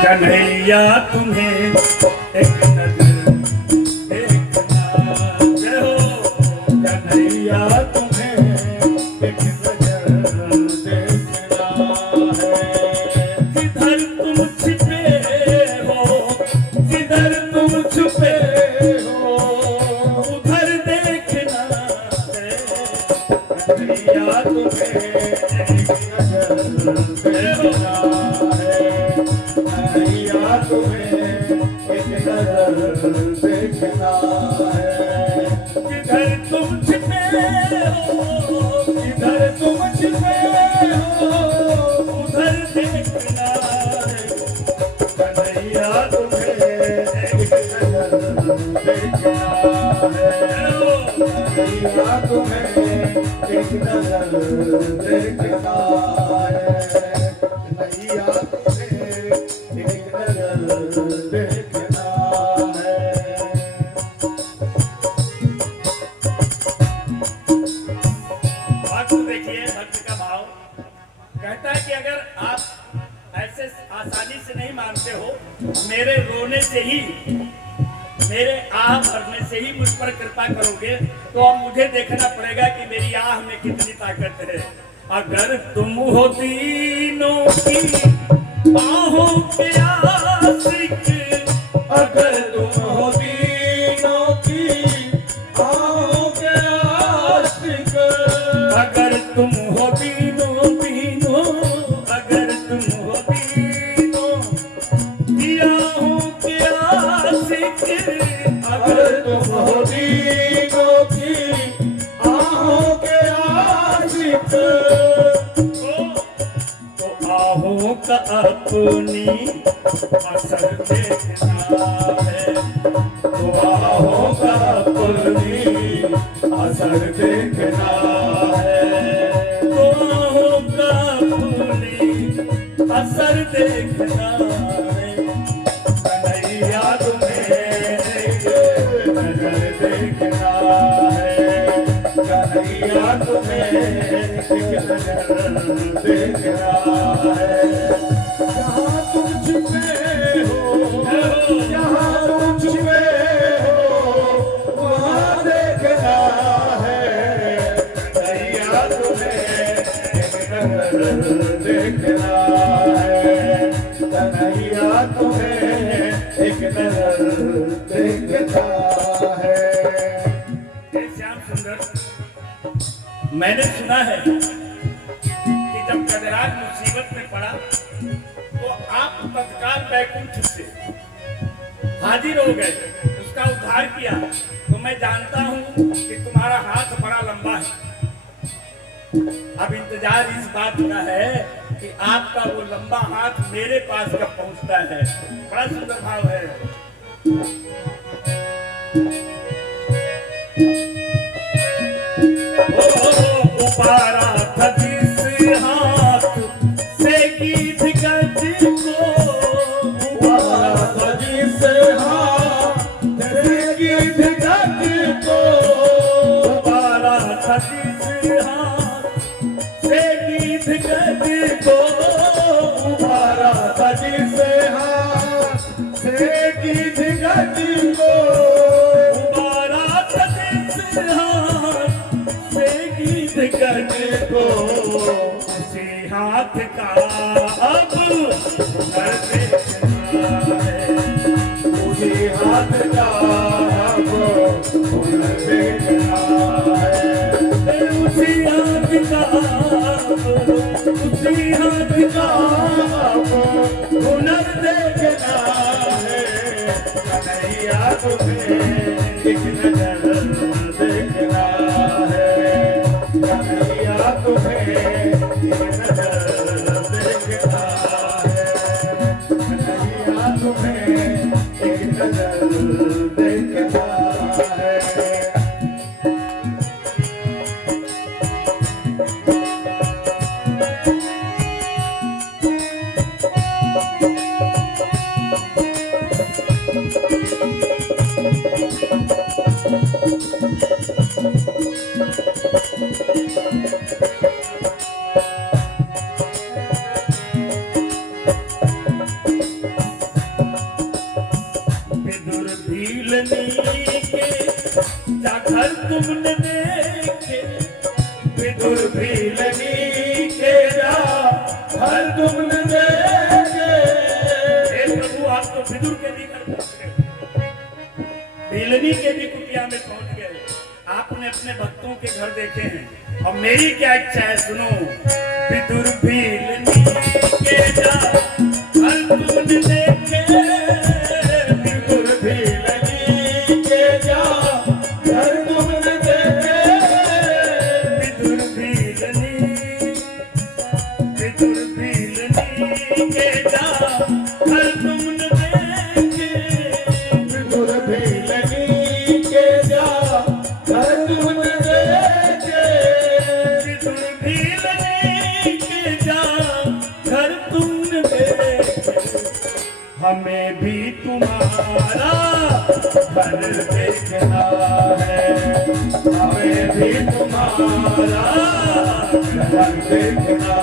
कन्हैया तुम्हें एक नजर देखना, जय हो कन्हैया तुम्हें एक नजर देखना है। जिधर तुम छिपे हो, जिधर तुम छुपे हो, उधर देखना है। कन्हैया तुम्हें एक नजर देखना है। कन्हैया तुम्हें एक नजर देखना है। जिधर तुम छिपे हो, जिधर तुम छिपे हो, उधर देखना है। कन्हैया तुम्हें एक नजर देखना है। कन्हैया तुम्हें एक नजर देखना है। कन्हैया तुम्हें एक नजर देखना है। बात को देखिए, भक्त का भाव कहता है कि अगर आप ऐसे आसानी से नहीं मानते हो, मेरे रोने से ही, मेरे आह भरने से ही मुझ पर कृपा करोगे, तो अब मुझे देखना पड़ेगा कि मेरी आह में कितनी ताकत है। अगर तुम हो तीनों की बाहों के आशिक, अगर तुम हो तीनों की बाहों के आशिक, अगर तुम हो तीनों तीनों, अगर तुम हो तीनों बाहों के आशिक, अगर तुम हो तीनों की बाहों के आशिक, तो आहों का अपनी असर देखना है। तो आहों का अपनी असर देखना है। तो आहों का अपनी असर देखना है। कन्हैया तुम्हें एक नजर देखना है। कन्हैया तुम्हें एक नजर देखना है। जहाँ तुम छुपे हो, जहाँ तुम छुपे हो, वहाँ देखना है। कन्हैया तुम्हें एक नजर देखना है। कन्हैया तुम्हें एक नजर देखना है। श्याम सुंदर, मैंने सुना है कि जब कदराज मुसीबत में पड़ा तो आप तत्काल बैकुंठ से हाजिर हो गए, उसका उद्धार किया। तो मैं जानता हूं कि तुम्हारा हाथ बड़ा लंबा है। अब इंतजार इस बात का है कि आपका वो लंबा हाथ मेरे पास कब पहुंचता है। बड़ा सुंदर भाव है। उबारा था जिस हाथ से गीत गज को, उबारा था जिस हाथ से गीत गज को, उबारा था जिस हाथ से गीत गज को, उबारा था जिस हाथ से गीत गज को, उबारा था जिस हाथ करने को, उसी हाथ का अब हुनर देखना है। उसी हाथ का अब हुनर देखना है। उसी हाथ का, उसी हाथ का अब हुनर देखना है। कन्हैया तुम्हें एक नजर देखना है। कन्हैया तुम्हें एक नजर देखना है। कन्हैया तुम्हें एक नजर देखना है। घर तुमने देखे, विदुर भीलनी के जा घर तुमने देखे। हे प्रभु, आप तो विदुर के भी घर पहुंच गए, भीलनी के भी कुटिया में पहुंच गए। आपने अपने भक्तों के घर देखे हैं, और मेरी क्या इच्छा है सुनो। विदुर भीलनी के जा घर तुमने देखे, विदुर भीलनी के जा घर तुमने देखे। विदुर भीलनी के जा घर तुमने देखे, विदुर भीलनी के जा घर तुमने देखे। विदुर भीलनी के जा घर तुमने देखे। हमें भी तुम्हारा घर देखना है, हमें भी तुम्हारा घर देखना